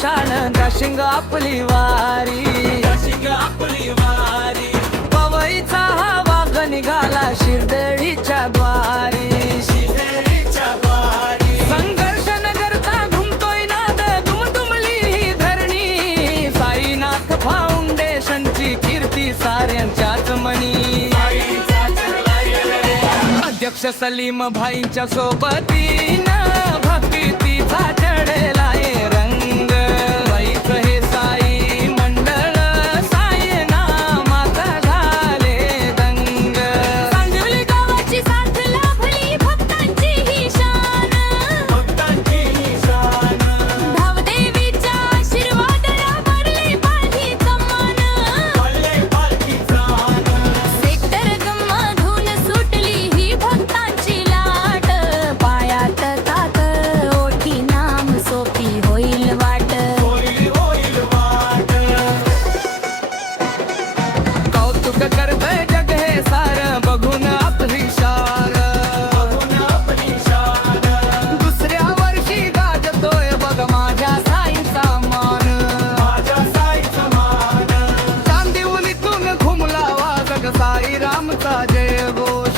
शान दाशिंग आपली वारी पवईचा हा वाघ निघाला शिरदळीच्या द्वारी संघर्ष नगरचा घुमतोय नाद दुमदुमली ही धरणी साईनाथ फाउंडेशनची कीर्ती साऱ्यांच्याच मनी अध्यक्ष सलीम भाईंच्या सोबतीनं भक्तीचा चढलाय रंग वैच हे साई मंडळ साई नामाचा झाले दंग सांगली गावाची साथ लाभली भक्तांची ही शान धावदेवीच्या आशीर्वादाला भरले पालखीचा मान सेक्टर गमधून सुटली ही भक्तांची लाट पायात तात ओठी नाम सोपी होईल वाट कौतुक करतय जग हे सार बघून आपली शार दुसऱ्या वर्षी गाजतोय बघ माझ्या साईचा मान चांदिवलीतून घुमला वाजग साई रामचा जय घोष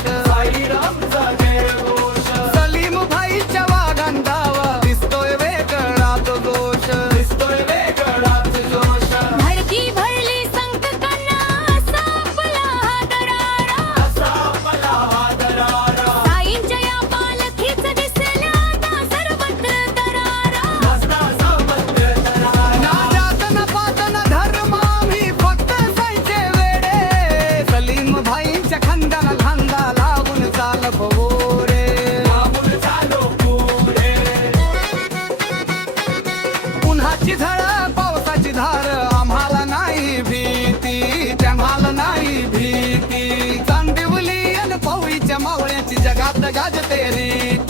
सलीम भाईच्या वाघांधावा दिसतोय वेगळाच दोष धडकी भरली संकटांना असा आपला हा दरारा साईंच्या या पालखीच दिसला आता सर्वत्र दरारा ना जात न पात न धर्म आम्ही फक्त साईचे वेडे सलीम भाईंच्या खांद्याला खांदा लागून चाल रे उन्हाची झळ पावसाची धार आम्हाला नाही भीती तेम्हाला नाही भीती चांदिवली अन पवईच्या मावळ्याची जगात गाजते रीती